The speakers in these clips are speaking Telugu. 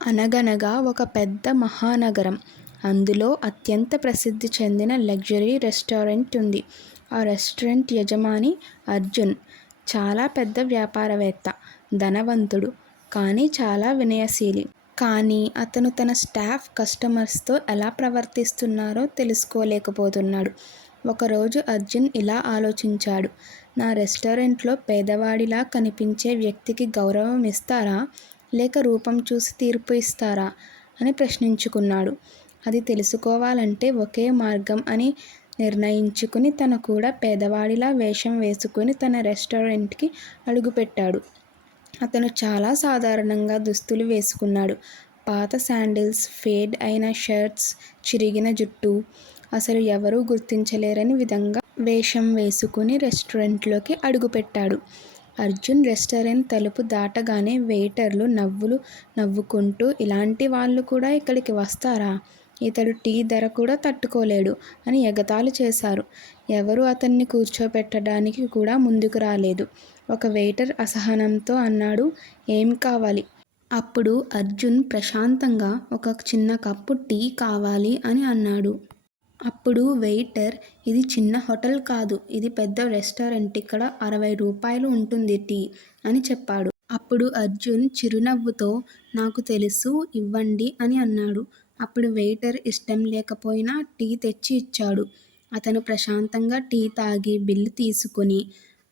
అనగనగా ఒక పెద్ద మహానగరం. అందులో అత్యంత ప్రసిద్ధి చెందిన లగ్జరీ రెస్టారెంట్ ఉంది. ఆ రెస్టారెంట్ యజమాని అర్జున్. చాలా పెద్ద వ్యాపారవేత్త, ధనవంతుడు, కానీ చాలా వినయశీలి. కానీ అతను తన స్టాఫ్, కస్టమర్స్తో ఎలా ప్రవర్తిస్తున్నారో తెలుసుకోలేకపోతున్నాడు. ఒకరోజు అర్జున్ ఇలా ఆలోచించాడు. నా రెస్టారెంట్లో పేదవాడిలా కనిపించే వ్యక్తికి గౌరవం ఇస్తారా, లేక రూపం చూసి తీర్పు ఇస్తారా అని ప్రశ్నించుకున్నాడు. అది తెలుసుకోవాలంటే ఒకే మార్గం అని నిర్ణయించుకుని తను కూడా పేదవాడిలా వేషం వేసుకుని తన రెస్టారెంట్కి అడుగుపెట్టాడు. అతను చాలా సాధారణంగా దుస్తులు వేసుకున్నాడు. పాత శాండిల్స్, ఫేడ్ అయిన షర్ట్స్, చిరిగిన జుట్టు, అసలు ఎవరూ గుర్తించలేరని విధంగా వేషం వేసుకుని రెస్టారెంట్లోకి అడుగుపెట్టాడు. అర్జున్ రెస్టారెంట్ తలుపు దాటగానే వెయిటర్లు నవ్వుకుంటూ, ఇలాంటి వాళ్ళు కూడా ఇక్కడికి వస్తారా, ఇతడు టీ ధర కూడా తట్టుకోలేడు అని ఎగతాళి చేశారు. ఎవరూ అతన్ని కూర్చోపెట్టడానికి కూడా ముందుకు రాలేదు. ఒక వెయిటర్ అసహనంతో అన్నాడు, ఏం కావాలి? అప్పుడు అర్జున్ ప్రశాంతంగా, ఒక చిన్న కప్పు టీ కావాలి అని అన్నాడు. అప్పుడు వెయిటర్, ఇది చిన్న హోటల్ కాదు, ఇది పెద్ద రెస్టారెంట్, ఇక్కడ 60 రూపాయలు ఉంటుంది టీ అని చెప్పాడు. అప్పుడు అర్జున్ చిరునవ్వుతో, నాకు తెలుసు, ఇవ్వండి అని అన్నాడు. అప్పుడు వెయిటర్ ఇష్టం లేకపోయినా టీ తెచ్చి ఇచ్చాడు. అతను ప్రశాంతంగా టీ తాగి బిల్లు తీసుకుని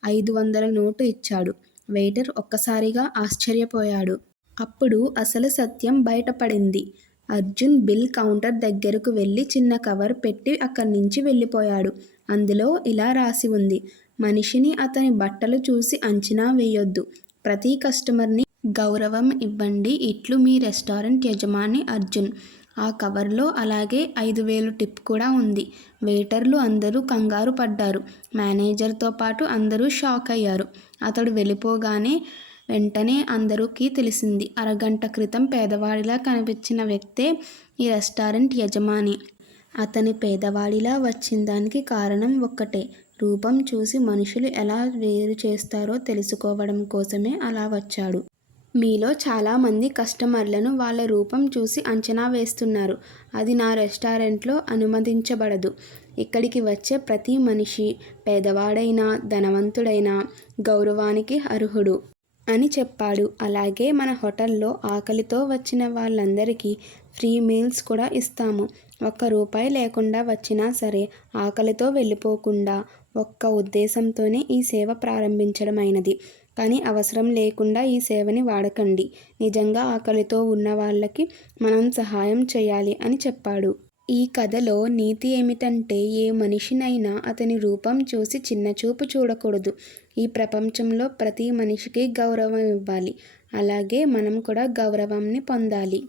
500 నోటు ఇచ్చాడు. వెయిటర్ ఒక్కసారిగా ఆశ్చర్యపోయాడు. అప్పుడు అసలు సత్యం బయటపడింది. అర్జున్ బిల్ కౌంటర్ దగ్గరకు వెళ్ళి చిన్న కవర్ పెట్టి అక్కడి నుంచి వెళ్ళిపోయాడు. అందులో ఇలా రాసి ఉంది, మనిషిని అతని బట్టలు చూసి అంచనా వేయొద్దు, ప్రతి కస్టమర్ని గౌరవం ఇవ్వండి, ఇట్లు మీ రెస్టారెంట్ యజమాని అర్జున్. ఆ కవర్లో అలాగే 5000 టిప్ కూడా ఉంది. వెయిటర్లు అందరూ కంగారు పడ్డారు. మేనేజర్తో పాటు అందరూ షాక్ అయ్యారు. అతడు వెళ్ళిపోగానే వెంటనే అందరికీ తెలిసింది, అరగంట క్రితం పేదవాడిలా కనిపించిన వ్యక్తే ఈ రెస్టారెంట్ యజమాని. అతని పేదవాడిలా వచ్చిన దానికి కారణం ఒక్కటే, రూపం చూసి మనుషులు ఎలా వేరు చేస్తారో తెలుసుకోవడం కోసమే అలా వచ్చాడు. మీలో చాలామంది కస్టమర్లను వాళ్ళ రూపం చూసి అంచనా వేస్తున్నారు. అది నా రెస్టారెంట్లో అనుమతించబడదు. ఇక్కడికి వచ్చే ప్రతి మనిషి, పేదవాడైనా ధనవంతుడైనా గౌరవానికి అర్హుడు అని చెప్పాడు. అలాగే మన హోటల్లో ఆకలితో వచ్చిన వాళ్ళందరికీ ఫ్రీ మీల్స్ కూడా ఇస్తాము. ₹1 లేకుండా వచ్చినా సరే ఆకలితో వెళ్ళిపోకుండా ఒక్క ఉద్దేశంతోనే ఈ సేవ ప్రారంభించడం అయినది. కానీ అవసరం లేకుండా ఈ సేవని వాడకండి. నిజంగా ఆకలితో ఉన్న వాళ్ళకి మనం సహాయం చేయాలి అని చెప్పాడు. ఈ కథలో నీతి ఏమిటంటే, ఏ మనిషినైనా అతని రూపం చూసి చిన్నచూపు చూడకూడదు. ఈ ప్రపంచంలో ప్రతి మనిషికి గౌరవం ఇవ్వాలి. అలాగే మనం కూడా గౌరవాన్ని పొందాలి.